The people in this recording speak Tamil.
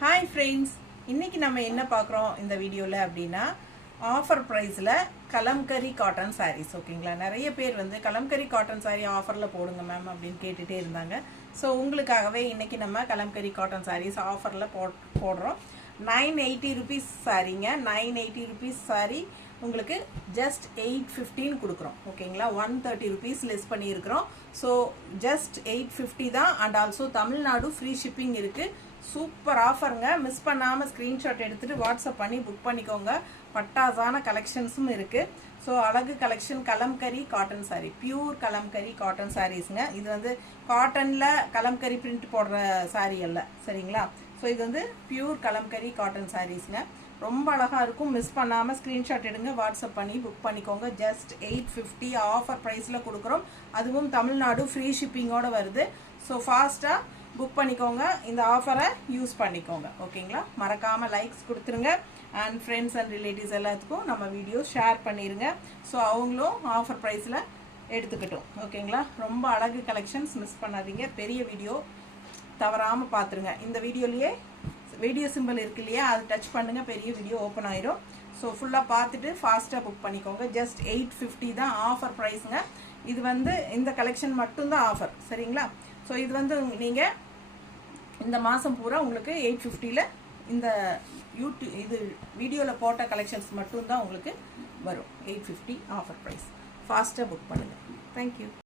ஹாய் ஃப்ரெண்ட்ஸ், இன்னைக்கு நம்ம என்ன பார்க்குறோம் இந்த வீடியோவில் அப்படின்னா ஆஃபர் ப்ரைஸில் கலம்கரி காட்டன் சாரீஸ். ஓகேங்களா, நிறைய பேர் வந்து கலம்கரி காட்டன் சாரீ ஆஃபரில் போடுங்க மேம் அப்படின்னு கேட்டுகிட்டே இருந்தாங்க. ஸோ உங்களுக்காகவே இன்றைக்கி நம்ம கலம்கரி காட்டன் சாரீஸ் ஆஃபரில் போடுறோம். 980 ருபீஸ் சாரீங்க. 980 ருபீஸ் சாரீ உங்களுக்கு ஜஸ்ட் 815 கொடுக்குறோம். ஓகேங்களா, 130 ருபீஸ் லெஸ் பண்ணியிருக்கிறோம். ஸோ ஜஸ்ட் 850 தான். And also Tamil Nadu free shipping இருக்குது. சூப்பர் ஆஃபருங்க. மிஸ் பண்ணாமல் ஸ்க்ரீன்ஷாட் எடுத்துகிட்டு வாட்ஸ்அப் பண்ணி புக் பண்ணிக்கோங்க. பட்டாசான கலெக்ஷன்ஸும் இருக்குது. ஸோ அழகு collection Kalamkari cotton sari, pure Kalamkari cotton சாரீஸுங்க. இது வந்து காட்டனில் கலம்கரி பிரிண்ட் போடுற சாரீ அல்ல, சரிங்களா. ஸோ இது வந்து பியூர் கலம்கரி காட்டன் சாரீஸுங்க. ரொம்ப அழகாக இருக்கும். மிஸ் பண்ணாமல் ஸ்க்ரீன்ஷாட் எடுங்க, வாட்ஸ்அப் பண்ணி புக் பண்ணிக்கோங்க. ஜஸ்ட் 850 ஆஃபர் ப்ரைஸில் கொடுக்குறோம். அதுவும் தமிழ்நாடு ஃப்ரீ ஷிப்பிங்கோடு வருது. ஸோ ஃபாஸ்ட்டாக புக் பண்ணிக்கோங்க, இந்த ஆஃபரை யூஸ் பண்ணிக்கோங்க. ஓகேங்களா, மறக்காமல் லைக்ஸ் கொடுத்துருங்க. அண்ட் ஃப்ரெண்ட்ஸ் அண்ட் ரிலேட்டிவ்ஸ் எல்லாத்துக்கும் நம்ம வீடியோ ஷேர் பண்ணிடுங்க. ஸோ அவங்களும் ஆஃபர் ப்ரைஸில் எடுத்துக்கிட்டோம். ஓகேங்களா, ரொம்ப அழகு கலெக்ஷன்ஸ், மிஸ் பண்ணாதீங்க. பெரிய வீடியோ தவறாமல் பார்த்துருங்க. இந்த வீடியோலேயே வீடியோ சிம்பிள் இருக்கு இல்லையா, அது டச் பண்ணுங்கள், பெரிய வீடியோ ஓப்பன் ஆயிரும். ஸோ ஃபுல்லாக பார்த்துட்டு ஃபாஸ்ட்டாக புக் பண்ணிக்கோங்க. ஜஸ்ட் 850 தான் ஆஃபர் ப்ரைஸுங்க. இது வந்து இந்த கலெக்ஷன் மட்டும்தான் ஆஃபர், சரிங்களா. ஸோ இது வந்து நீங்கள் இந்த மாதம் பூரா உங்களுக்கு 850ல் இந்த இது வீடியோவில் போட்ட கலெக்ஷன்ஸ் மட்டும்தான் உங்களுக்கு வரும். 850 ஆஃபர் ப்ரைஸ். ஃபாஸ்ட்டாக புக் பண்ணுங்கள். தேங்க்யூ.